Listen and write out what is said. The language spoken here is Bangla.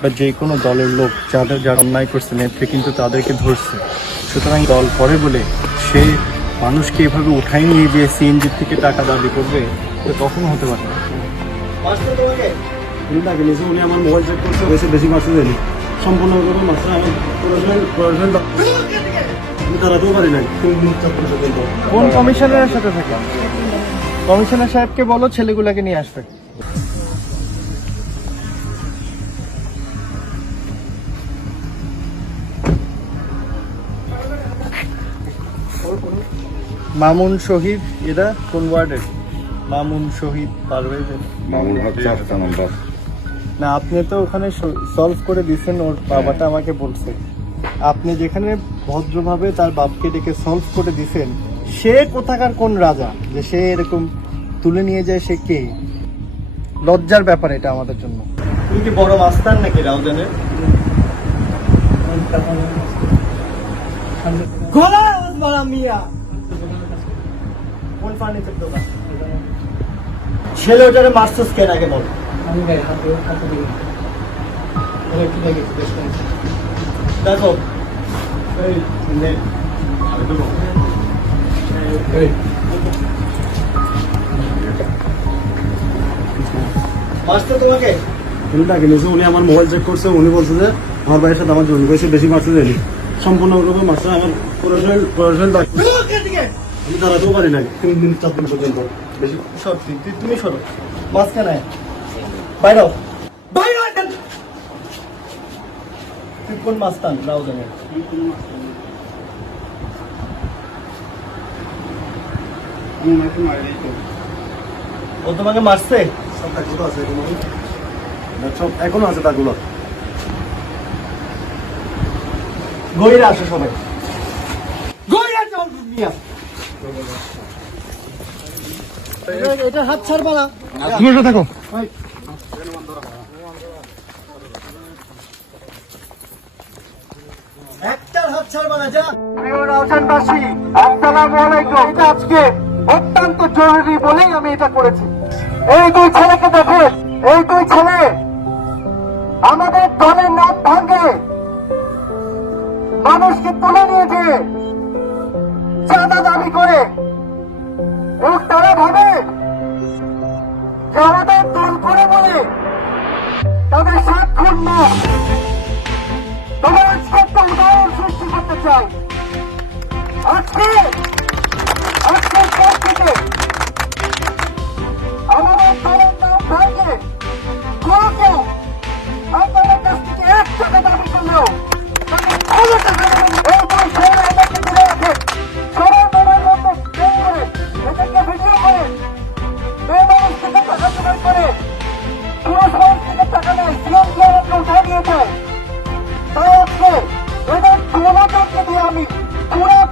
বা যে কোনো দলের লোক যাদের যারা অন্যায় করছে নেত্রী কিন্তু তাদেরকে ধরছে। সুতরাং দল করে বলে সে মানুষকে এভাবে উঠাই নিয়ে যে সিএনজি থেকে টাকা দাবি করবে তো কখনো হতে পারে না। উনি আমার মোবাইল চেক করছে বেশি বেশি দেয়নি। প্রয়োজন দাঁড়াতেও পারি নাই। চার পর্যন্ত কোন কমিশনারের সাথে থাকে? কমিশনার সাহেবকে বলো ছেলেগুলাকে নিয়ে আসতে মামুন শহীদ এরা কোন ওয়ার্ডের? মামুন শহীদ পারভেজ মামুন হচ্ছে আটটা নম্বর। না আপনি তো ওখানে সলভ করে দিছেন ওর বাবাটা আমাকে বলছে। আপনি যেখানে ভদ্রভাবে তার বাপকে ডেকে সলভ করে দিছেন সে কোথাকার কোন রাজা? যে সে এরকম তুলে নিয়ে যায় সে কে? লজ্জার ব্যাপার এটা আমাদের জন্য। তুমি কি বড় মাস্টার নাকি রাউজানের? কোন ফার্নিচার দোকান ছেলে ওটারে মাস্টার্স কেন আগে বল? দেখো এই নে। মাস্টার তোমাকে? উনি তাকে নিয়েছে উনি আমার মোবাইল চেক করছে উনি বলছে যে আমার ভাইয়ের সাথে আমার জমি বেশি বেশি মারছে দেয়নি। সম্পূর্ণভাবে মারছে আমার প্রয়োজন প্রয়োজন আমি দাঁড়াতেও পারি নাই। তিন মিনিট চার দিন পর্যন্ত। বেশি সত্যি তুই তুমি সরো। মাঝখানে। বাইরে। বাইরে তুই কোন মাস্তান রাউজানের ও তোমাকে মারছে? সব আছে এখনও। সব এখনও আছে দাগগুলো আসো সবাই। আসো মিয়া এটা হাত ছাড়বা না তুমি থাকো। একটার হাত ছাড়বা না যা। প্রিয় রাউজানবাসী আসসালামু আলাইকুম এটা আজকে অত্যন্ত জরুরি বলেই আমি এটা করেছি। এই দুই ছেলেকে দেখে এই দুই ছেলে আমাদের দলের নাম ভাঙে। মানুষকে তুলে নিয়েছে চাঁদা দাবি করে। লোক তারা ভাবে। যারা আমাদের দল করে বলে, তাদের স্বাক্ষর না। তবে আজকে একটা উদাহরণ সৃষ্টি করতে চাই। আজকে